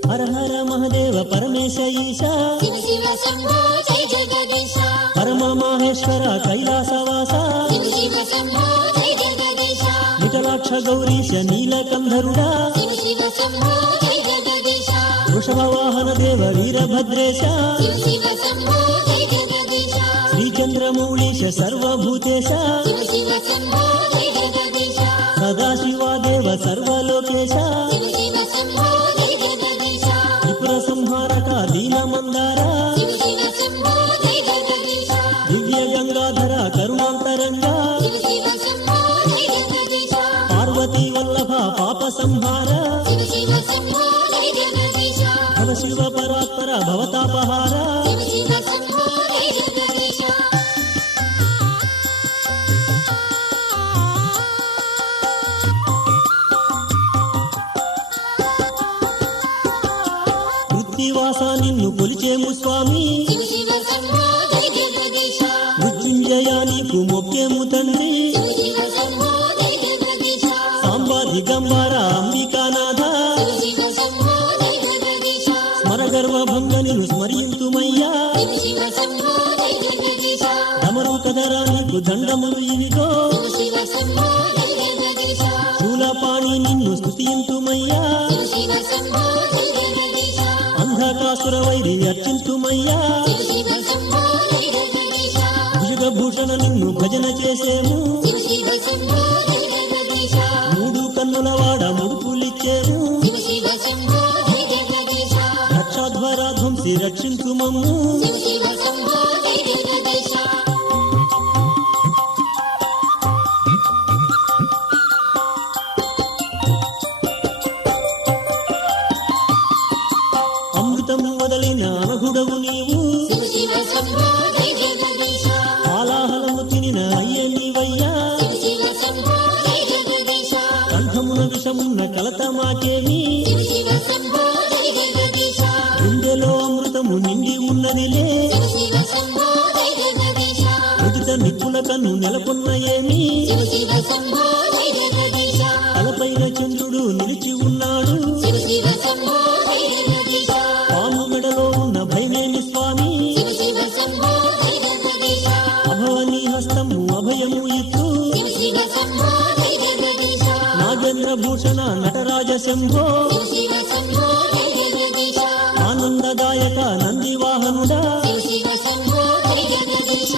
हर हर महादेव परमेश ईशा शिव शिव शंभो जय जगदीश परम माहेश्वर कैलासवास शिव शिव शंभो जय जगदीश विठलाक्ष गौरीश नीलकंधरुडा शिव शिव शंभो जय जगदीश वृषभवाहन देव वीरभद्रेश शिव शिव शंभो जय जगदीश श्रीचंद्रमौळीश सर्वभूतेश शिव शिव शंभो जय जगदीश सदाशिवा देव सर्वलोकेश शिव शिव शंभो जय जगदीश त्रिपुर संहारक दीनमंदार शिव शिव शंभो जय जगदीश दिव्य गंगाधर करुणांतरंग शिव शिव शंभो जय जगदीश पार्वती वल्लभ पाप संहार शिव शिव शंभो जय जगदीश भव शिव परात्पर भवतापहार शिव शिव शंभो जय जगदीश కృత్తివాస నిన్ను కొలిచేము స్వామి शिव शिव शंभो जय जगदीश మృత్యుంజయ నీకు మొక్కేము తండ్రి शिव शिव शंभो जय जगदीश సాంబ దిగంబర అంబికానాథ शिव शिव शंभो जय जगदीश స్మర గర్వభంగ నిన్ను స్మరింతుమయ్యా शिव शिव शंभो जय जगदीश డమరు కదరా నీకు దండములు ఇవిగో शिव शिव शंभो जय जगदीश శూలపాణి నిన్ను స్తుతింతుమయ్యా शिव शिव शंभो जय जगदीश అంధకాసుర వైరి అర్చింతుమయ్యా शिव शिव शंभो जय जगदीश భుజగభూషణ నిన్ను భజన చేసేము शिव शिव शंभो जय जगदीश మూడు కన్నుల వాడ ముడుపులిచ్చేము शिव शिव शंभो जय जगदीश రక్షాధ్వర ధ్వంసి రక్షించుమమ్ము शिव शिव शंभो जय जगदीश అమృతము వదలిన అనగుడవు నీవు शिव शिव शंभो जय जगदीश ఆలాహలము తినిన అయ్యనివయ్యా शिव शिव शंभो जय जगदीश కంఠమున విషమున్న కలత మాకేమి शिव शिव शंभो जय जगदीश గుండెలో అమృతము నిండి ఉన్నదిలే शिव शिव शंभो जय जगदीश ఉదిత నిప్పుల కన్ను నెలకొన్న ఏమి शिव शिव शंभो जय जगदीश తలపైన చంద్రుడు నిలిచి ఉన్నాడు शिव शिव शंभो जय जगदीश పాము మెడలో ఉన్న భయమేమి స్వామి शिव शिव शंभो जय जगदीश అభవని హస్తము అభయము ఇత్తు शिव शिव शंभो जय जगदीश నాగేంద్ర భూషణ నటరాజ శంభో शिव शिव शंभो जय जगदीश ఆనందదాయక నంది వాహనుడా शिव शिव शंभो जय जगदीश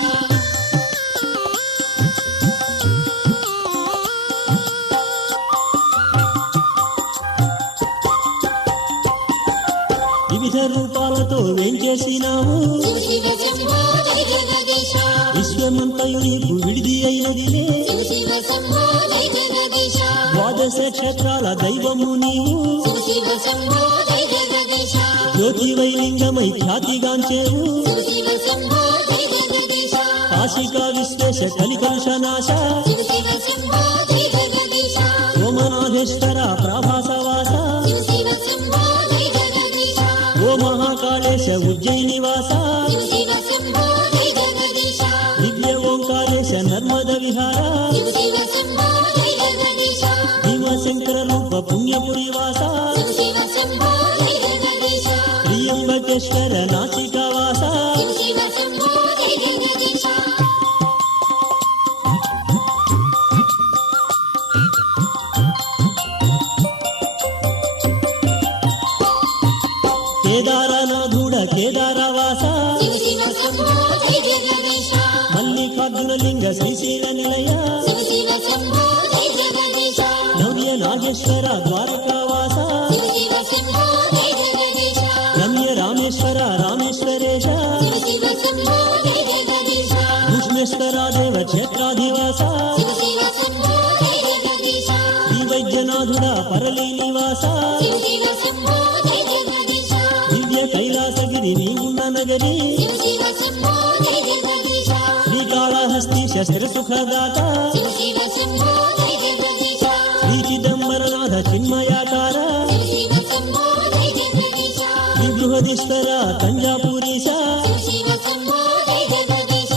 వివిధ రూపాలతో వేంచేసినావు शिव शिव शंभो जय जगदीश విశ్వమంతయు నీకు విడిది అయినదిలే शिव शिव शंभो जय जगदीश ద్వాదశ క్షేత్రాల దైవము నీవు शिव शिव शंभो जय जगदीश జ్యోతి వైలింగమై ఖ్యాతిగాంచేవు शिव शिव शंभो जय जगदीश కాశికా విశ్వేశ కలికలుషనాశ शिव शिव शंभो जय जगदीश సోమనాథేశ్వర ప్రభాసవాస शिव शिव शंभो जय जगदीश ఓ మహాకాళేశ ఉజ్జయినివాస शिव शिव शंभो जय जगदीश దివ్య ఓంకారేశ నర్మద విహార शिव शिव शंभो जय जगदीश భీమశంకర రూప పుణ్యపురివాస शिव शिव शंभो जय जगदीश త్రియంబకేశ్వర నాసికావాస शिव शिव शंभो जय जगदीश కేదారనాథుడ కేదారవాస शिव शिव शंभो जय जगदीश మల్లికార్జున లింగ శ్రీశైల నిలయ शिव शिव शंभो जय जगदीश నవ్య నాగేశ్వర ద్వారకావాస शिव शिव शंभो जय जगदीश రమ్య రామేశ్వర రామేశ్వరేశ शिव शिव शंभो जय जगदीश భూష్ణేశ్వర దేవ క్షేత్రాధివాస शिव शिव शंभो जय जगदीश శ్రీ వైద్యనాథుడ పరళీ నివాస शिव शिव शंभो जय जगदीश దివ్య కైలాసగిరి నీవున్న నగరి शिव शिव शंभो जय जगदीश శ్రీకాళహస్తి శస్త్ర సుఖదాత शिव शिव शंभो जय जगदीश శ్రీ చిదంబరనాథ చిన్మయాకార शिव शिव शंभो जय जगदीश శ్రీ బృహదీశ్వర తంజాపూరీశ शिव शिव शंभो जय जगदीश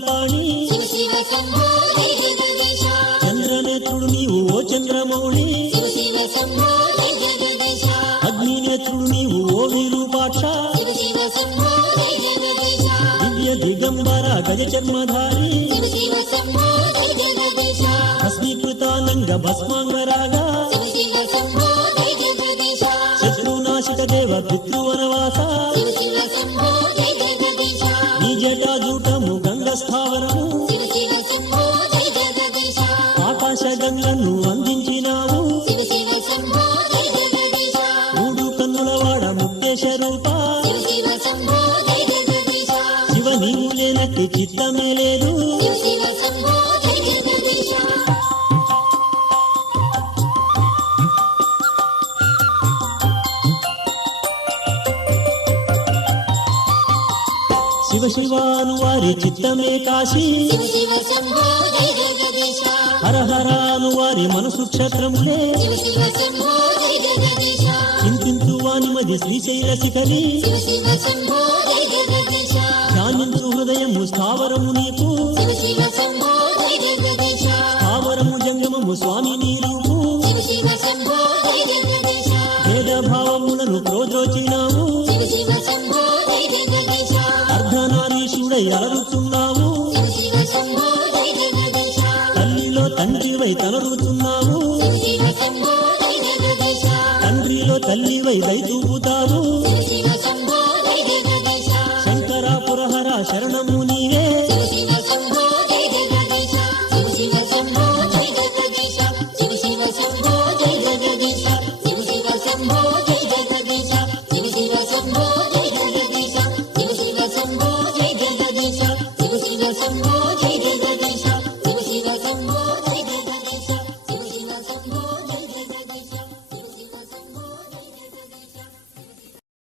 చండపాణి శివ శివ శంభో జయ జగదీశ చంద్రనేత్రుడు నీవు ఓ చంద్రమౌళి శివ శివ శంభో జయ జగదీశ అగ్నినేత్రుడు నీవు ఓ విరూపాక్ష శివ శివ శంభో జయ జగదీశ దివ్య దిగంబర గజ చర్మధారి శివ శివ శంభో జయ జగదీశ భస్మీకృతానంగ భస్మాంగరాగా శివ శివ శంభో జయ జగదీశ శత్రునాశిత దేవ పితృవనవాస శివ శివ శంభో జయ జగదీశ నీ జటాజూటము గంగ స్థావరము శివ శివ శంభో జయ జగదీశ ఆకాశ గంగను అందించినావు శివ శివ శంభో జయ జగదీశ మూడు కన్నులవాడ ముక్తేశ రూప శివ శివ శంభో జయ జగదీశ శివ నీవు లేనట్టి చిత్తమే లేదు శివ శివ శంభో జయ జగదీశ శివ శివాను వారి చిత్తమే కాశీ శివ శివ శంభో జయ జగదీశ హర హరాను వారి మనసు క్షేత్రములే శివ శివ శంభో జయ జగదీశ చింతించు వాని మధ్య శ్రీశైల శిఖరి శివ శివ శంభో జయ జగదీశ ధ్యానించు హృదయము స్థావరము నీకు శివ శివ శంభో జయ జగదీశ స్థావరము జంగమము స్వామి నీ రూపు శివ శివ శంభో జయ జగదీశ భేదభావములను ప్రోజోచినావు శివ శివ శంభో జయ జగదీశ అర్ధనారీశుడై అలరుతున్నావు శివ శివ శంభో జయ జగదీశ తల్లిలో తండ్రివై తలరుతున్నావు శివ శివ శంభో జయ జగదీశ తండ్రిలో తల్లివై దైతూపుతావు శివ శివ శంభో జయ జగదీశ శంకరాపురహర శరణము నీవే శివ శివ శంభో జయ జగదీశ శివ శివ శంభో జయ జగదీశ శివ శివ శంభో జయ జగదీశ శివ శివ శంభో జయ జగదీశ శివ శివ శంభో జయ జగదీశ శివ శివ శంభో జయ జగదీశ శివ శివ శంభో జయ